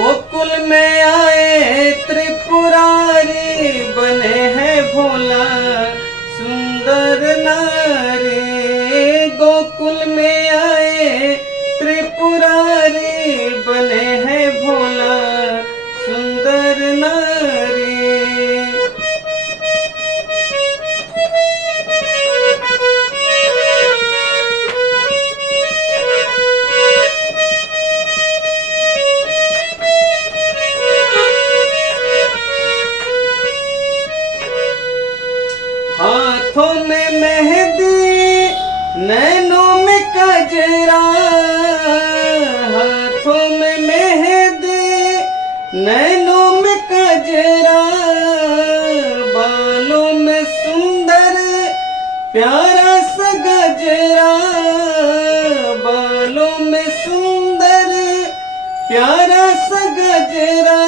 गोकुल में आए त्रिपुरारी, बने हैं भोला सुंदर नारी। गोकुल में आए त्रिपुरारी, बने हैं भोला सुंदर नारी। हाथों में मेहंदी, नैनों में कजरा। हाथों में मेहंदी, नैनों में कजरा। बालों में सुंदर प्यारा सा गजरा। बालों में सुंदर प्यारा सा गजरा।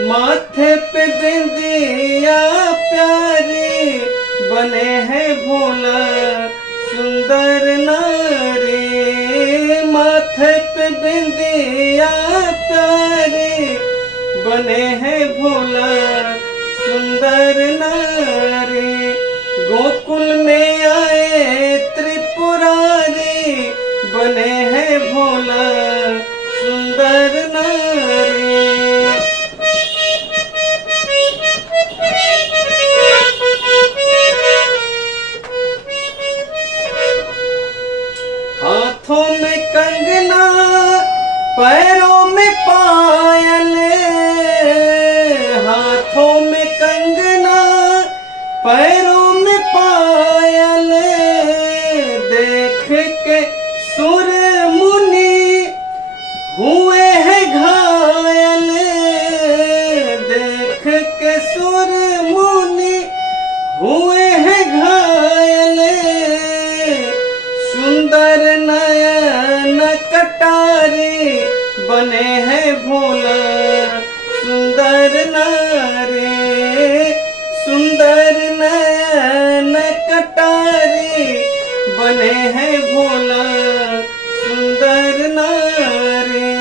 माथे पे बिंदिया प्यारी, बने हैं भोला सुंदर नारी। माथे पे बिंदिया प्यारी, बने हैं भोला सुंदर नारी। गोकुल में आए त्रिपुरारी, बने हैं भोला सुंदर नारी। हाथों में कंगना, पैरों में पायल। हाथों में कंगना, पैरों में पायल। देख के सुर मुनि हुए हैं घायल। देख के सुर मुनि हुए हैं घायल। सुंदर नयन कटारी, बने हैं भोला सुंदर नारी। सुंदर नयन कटारी, बने हैं भोला सुंदर नारी।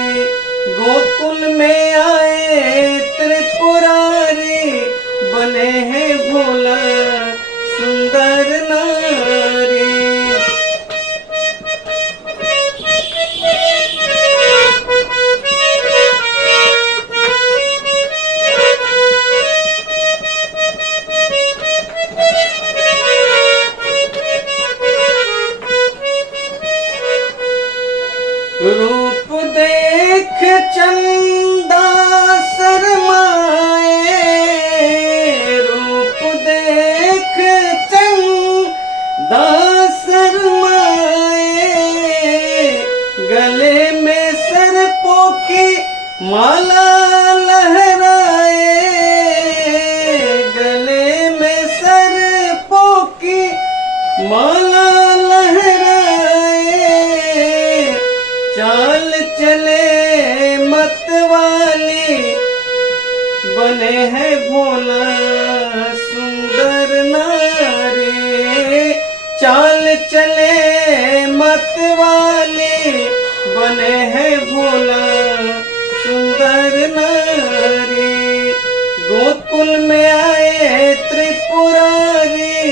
गोकुल में आए त्रिपुरारी, बने हैं भोला सुंदर नारी। रूप देख चंदा शर्माए। रूप देख चंदा शर्माए। गले में सर्पों की माला लहराए। गले में सर्पों की माला लहराए। चाल चले मतवाली, बने हैं भोला सुंदर नारी। चाल चले मतवाली, बने हैं भोला सुंदर नारी। गोकुल में आए त्रिपुरारी,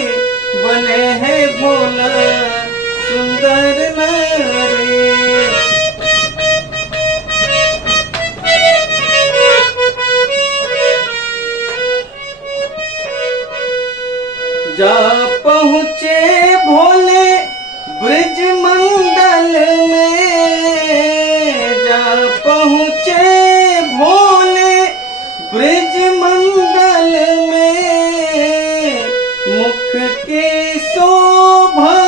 बने हैं भोला सुंदर नारी। जा पहुँचे भोले ब्रज मंडल में। जा पहुँचे भोले ब्रज मंडल में। मुख की शोभा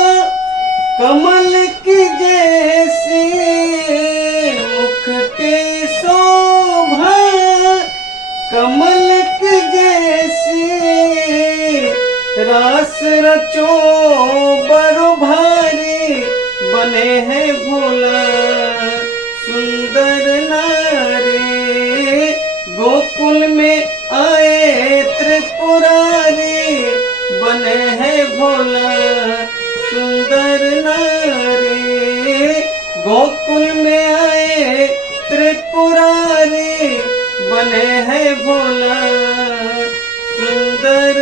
कमल की जैसी। मुख की शोभा कमल की जैसी। रास रचो बड़ो भारी, बने हैं भोला सुंदर नारी। गोकुल में आए त्रिपुरारी, बने हैं भोला सुंदर नारी। गोकुल में आए त्रिपुरारी, त्रिपुरारी बने हैं भोला सुंदर